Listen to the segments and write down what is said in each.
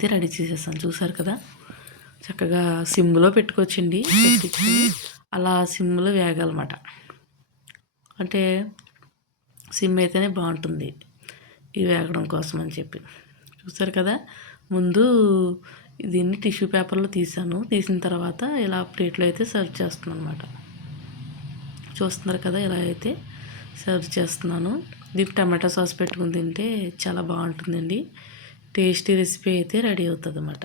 అయితే రెడీ చేసేసాను. చూసారు కదా? చక్కగా సిమ్లో పెట్టుకోవచ్చండి పెట్టించుకుని అలా సిమ్లో వేగాలన్నమాట. అంటే సిమ్ అయితేనే బాగుంటుంది ఇవి వేగడం కోసం అని చెప్పి. చూసారు కదా? ముందు దీన్ని టిష్యూ పేపర్లో తీసాను తీసిన తర్వాత ఇలా ప్లేట్లో అయితే సర్వ్ చేస్తున్నాను అనమాట చూస్తున్నారు కదా? ఇలా అయితే సర్వ్ చేస్తున్నాను. దీనికి టమాటా సాస్ పెట్టుకుని తింటే చాలా బాగుంటుందండి. టేస్టీ రెసిపీ అయితే రెడీ అవుతుంది అన్నమాట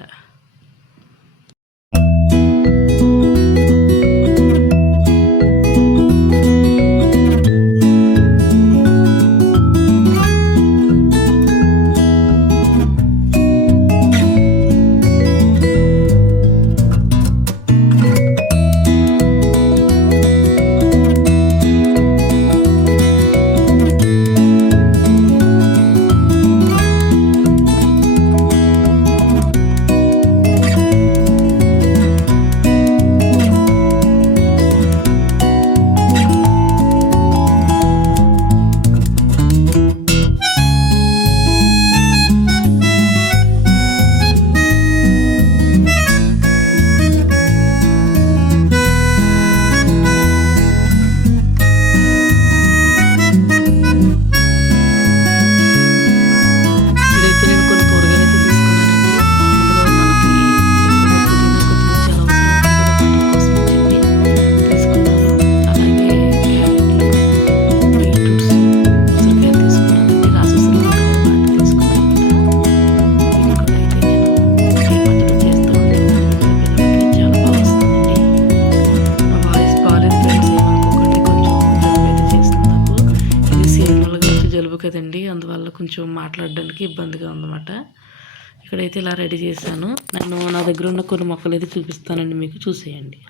అందువల్ల కొంచెం మాట్లాడడానికి ఇబ్బందిగా ఉందన్నమాట. ఇక్కడైతే ఇలా రెడీ చేశాను. నేను నా దగ్గర ఉన్న కొన్ని మొక్కలు అయితే చూపిస్తానండి మీకు. చూసేయండి.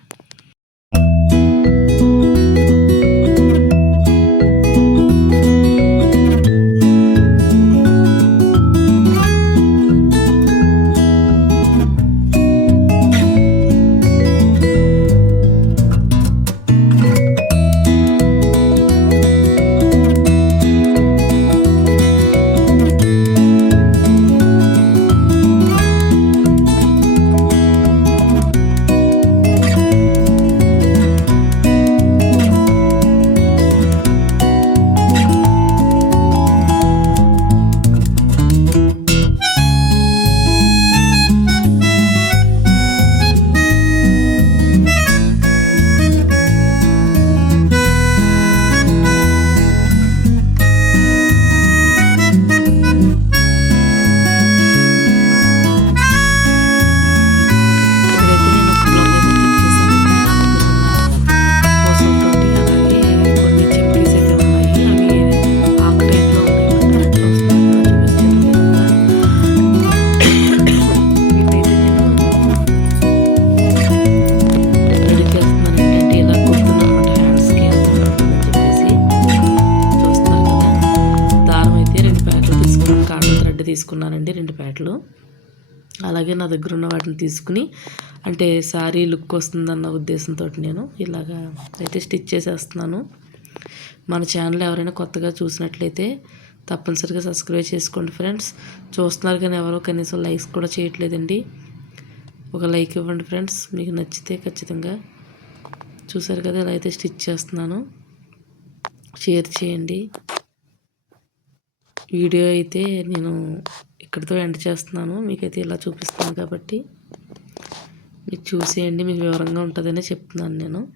తీసుకున్నానండి రెండు ప్యాట్లు. అలాగే నా దగ్గర ఉన్న వాటిని తీసుకుని అంటే శారీ లుక్ వస్తుందన్న ఉద్దేశంతో నేను ఇలాగా అయితే స్టిచ్ చేసేస్తున్నాను. మన ఛానల్ ఎవరైనా కొత్తగా చూసినట్లయితే తప్పనిసరిగా సబ్స్క్రైబ్ చేసుకోండి ఫ్రెండ్స్. చూస్తున్నారు కానీ ఎవరో కనీసం లైక్స్ కూడా చేయట్లేదండి. ఒక లైక్ ఇవ్వండి ఫ్రెండ్స్. మీకు నచ్చితే ఖచ్చితంగా చూసారు కదా ఇలా అయితే స్టిచ్ చేస్తున్నాను. షేర్ చేయండి. వీడియో అయితే నేను ఇక్కడితో ఎండ్ చేస్తున్నాను. మీకైతే ఇలా చూపిస్తాను కాబట్టి మీరు చూసేయండి మీకు వివరంగా ఉంటుందని చెప్తున్నాను నేను.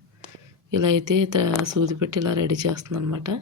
ఇలా అయితే త- సూది పెట్టి ఇలా రెడీ చేస్తున్నాను అనమాట